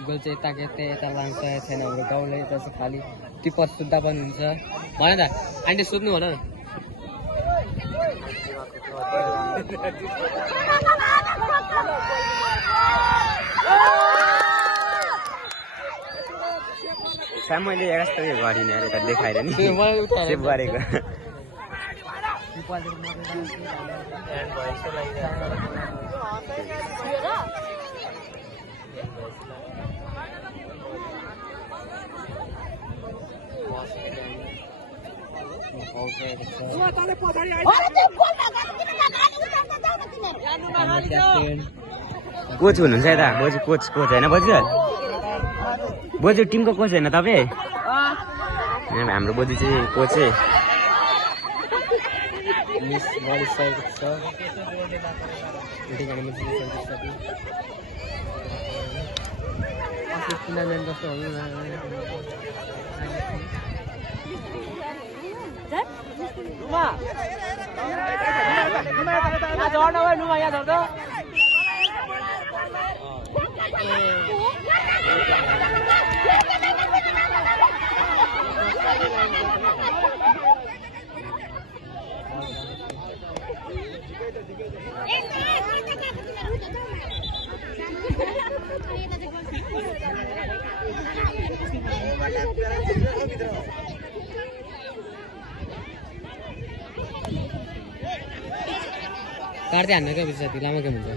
goal चाहिँ यता यता लान्छ छैन हाम्रो गाउँले यता चाहिँ खालि टिपर सुत्दा पनि हुन्छ भन त आन्टी सुत्नु भन मैले यस्तो गरिने अरे त देखाएर नि सेभ गरेको कोच हुनुहुन्छ यता बोजू कोच होइन बोजू बोजू टिमको कोच होइन तपाईँ हाम्रो बोजू चाहिँ कोच काट्दै हान्न क्या बिच ढिलामा के हुन्छ